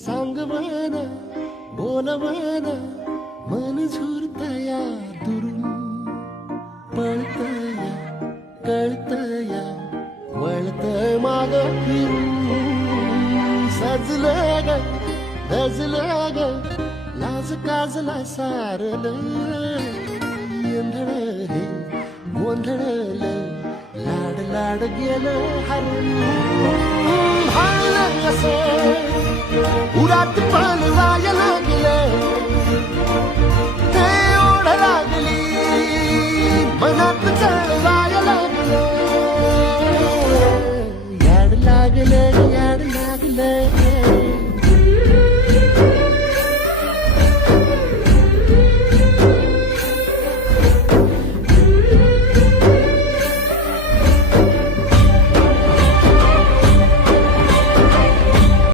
सांगवन बोलवन मन झुरतया दुरून पळतया कळतया वळतय माग फिरून सजलं ग धजलं ग लाज काजला सारलं येंधळ हे गोंधळलं लाड लाड गेलं हरून हाणलं कसं उरात पण जाय लागलं ते ओढ लागली मनात चढ जाय लागलं याड लागलं